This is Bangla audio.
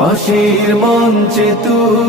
পাশের মঞ্চে তুই